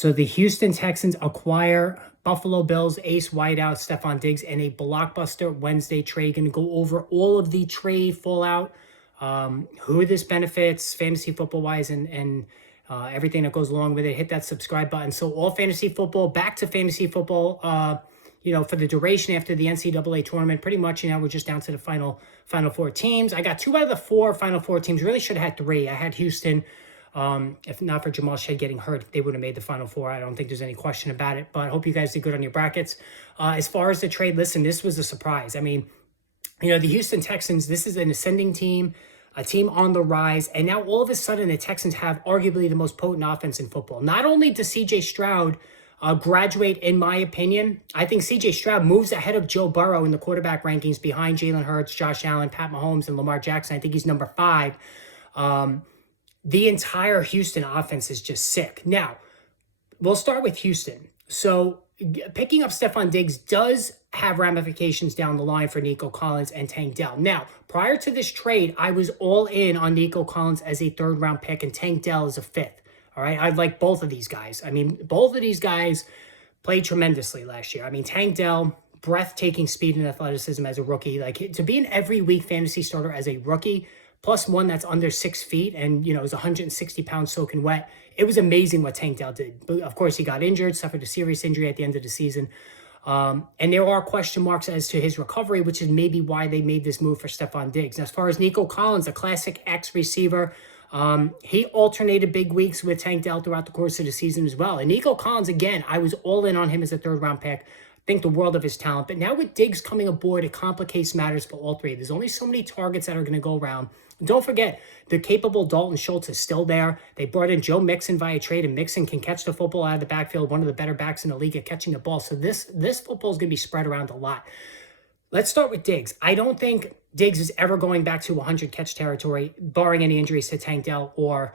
So the Houston Texans acquire Buffalo Bills ace wideout Stefon Diggs in a blockbuster Wednesday trade. Going to go over all of the trade fallout, who this benefits fantasy football wise, and everything that goes along with it. Hit that subscribe button. So all fantasy football, back to fantasy football. For the duration after the NCAA tournament, pretty much, we're just down to the final four teams. I got 2 out of the 4 final 4 teams. Really should have had 3. I had Houston. If not for Jamal Shea getting hurt, they would have made the final 4. I don't think there's any question about it, but I hope you guys did good on your brackets. As far as the trade, listen, this was a surprise. I mean, the Houston Texans, this is an ascending team, a team on the rise, and now all of a sudden the Texans have arguably the most potent offense in football. Not only does C.J. Stroud graduate, in my opinion, I think C.J. Stroud moves ahead of Joe Burrow in the quarterback rankings behind Jalen Hurts, Josh Allen, Pat Mahomes, and Lamar Jackson. I think he's number 5. The entire Houston offense is just sick. Now, we'll start with Houston. So picking up Stefon Diggs does have ramifications down the line for Nico Collins and Tank Dell. Now, prior to this trade, I was all in on Nico Collins as a 3rd-round pick and Tank Dell as a 5th. All right, I like both of these guys. I mean, both of these guys played tremendously last year. I mean, Tank Dell, breathtaking speed and athleticism as a rookie. Like, to be an every week fantasy starter as a rookie, plus one that's under 6 feet and, is 160 pounds soaking wet. It was amazing what Tank Dell did. But of course, he got injured, suffered a serious injury at the end of the season. And there are question marks as to his recovery, which is maybe why they made this move for Stefon Diggs. As far as Nico Collins, a classic X receiver, he alternated big weeks with Tank Dell throughout the course of the season as well. And Nico Collins, again, I was all in on him as a 3rd-round pick. Think the world of his talent. But now with Diggs coming aboard, it complicates matters for all 3. There's only so many targets that are going to go around. And don't forget, the capable Dalton Schultz is still there. They brought in Joe Mixon via trade, and Mixon can catch the football out of the backfield, one of the better backs in the league at catching the ball. So this football is going to be spread around a lot. Let's start with Diggs. I don't think Diggs is ever going back to 100-catch territory, barring any injuries to Tank Dell or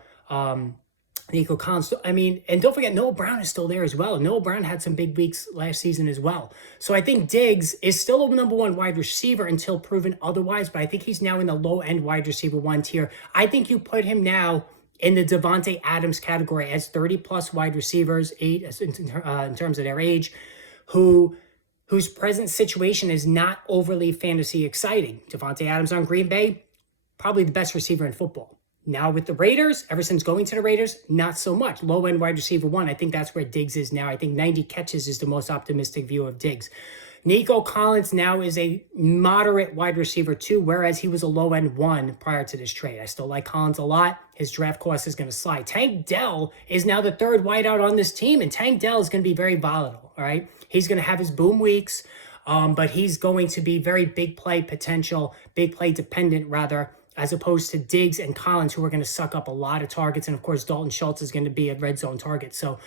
Nico Collins. I mean, and don't forget, Noah Brown is still there as well. Noah Brown had some big weeks last season as well. So I think Diggs is still a number 1 wide receiver until proven otherwise, but I think he's now in the low-end wide receiver 1 tier. I think you put him now in the Devontae Adams category as 30-plus wide receivers, 8 in terms of their age, whose present situation is not overly fantasy exciting. Devontae Adams on Green Bay, probably the best receiver in football. Now with the Raiders, ever since going to the Raiders, not so much. Low-end wide receiver 1, I think that's where Diggs is now. I think 90 catches is the most optimistic view of Diggs. Nico Collins now is a moderate wide receiver 2, whereas he was a low-end 1 prior to this trade. I still like Collins a lot. His draft cost is going to slide. Tank Dell is now the 3rd wideout on this team, and Tank Dell is going to be very volatile, all right? He's going to have his boom weeks, but he's going to be very big play potential, big play dependent rather, as opposed to Diggs and Collins, who are going to suck up a lot of targets. And, of course, Dalton Schultz is going to be a red zone target. So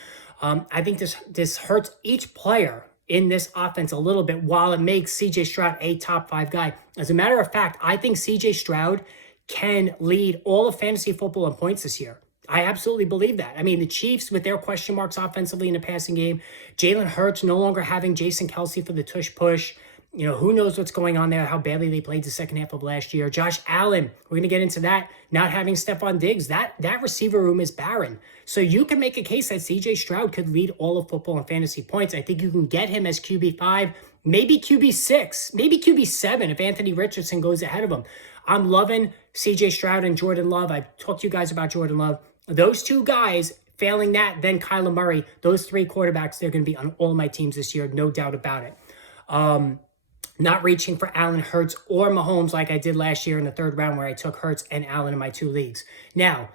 I think this hurts each player in this offense a little bit while it makes C.J. Stroud a top 5 guy. As a matter of fact, I think C.J. Stroud can lead all of fantasy football in points this year. I absolutely believe that. I mean, the Chiefs, with their question marks offensively in the passing game, Jalen Hurts no longer having Jason Kelsey for the tush-push. Who knows what's going on there, how badly they played the second half of last year. Josh Allen, we're going to get into that, not having Stefon Diggs. That receiver room is barren. So you can make a case that C.J. Stroud could lead all of football in fantasy points. I think you can get him as QB5, maybe QB6, maybe QB7 if Anthony Richardson goes ahead of him. I'm loving C.J. Stroud and Jordan Love. I've talked to you guys about Jordan Love. Those 2 guys, failing that, then Kyler Murray, those 3 quarterbacks, they're going to be on all my teams this year, no doubt about it. Not reaching for Allen, Hurts, or Mahomes like I did last year in the 3rd round where I took Hurts and Allen in my 2 leagues. Now,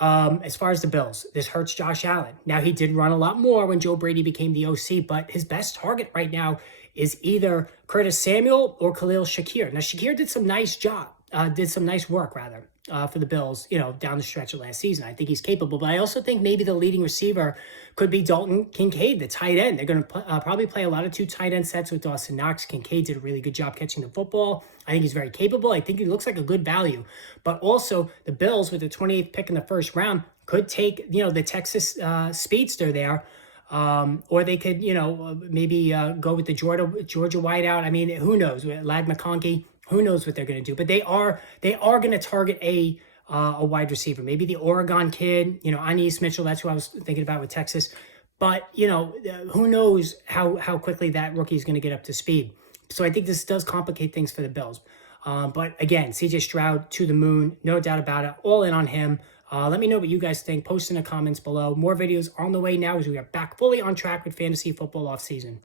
as far as the Bills, this hurts Josh Allen. Now, he did run a lot more when Joe Brady became the OC, but his best target right now is either Curtis Samuel or Khalil Shakir. Now, Shakir did some nice work for the Bills, down the stretch of last season. I think he's capable, but I also think maybe the leading receiver could be Dalton Kincaid, the tight end. They're going to probably play a lot of 2 tight end sets with Dawson Knox. Kincaid did a really good job catching the football. I think he's very capable. I think he looks like a good value. But also, the Bills, with the 28th pick in the 1st round, could take, the Texas speedster there. Or they could, maybe go with the Georgia wideout. I mean, who knows? Lad McConkey. Who knows what they're going to do? But they are going to target a wide receiver. Maybe the Oregon kid, Anis Mitchell. That's who I was thinking about with Texas. But who knows how quickly that rookie is going to get up to speed. So I think this does complicate things for the Bills. But again, CJ Stroud to the moon, no doubt about it. All in on him. Let me know what you guys think. Post in the comments below. More videos on the way now as we are back fully on track with fantasy football off season.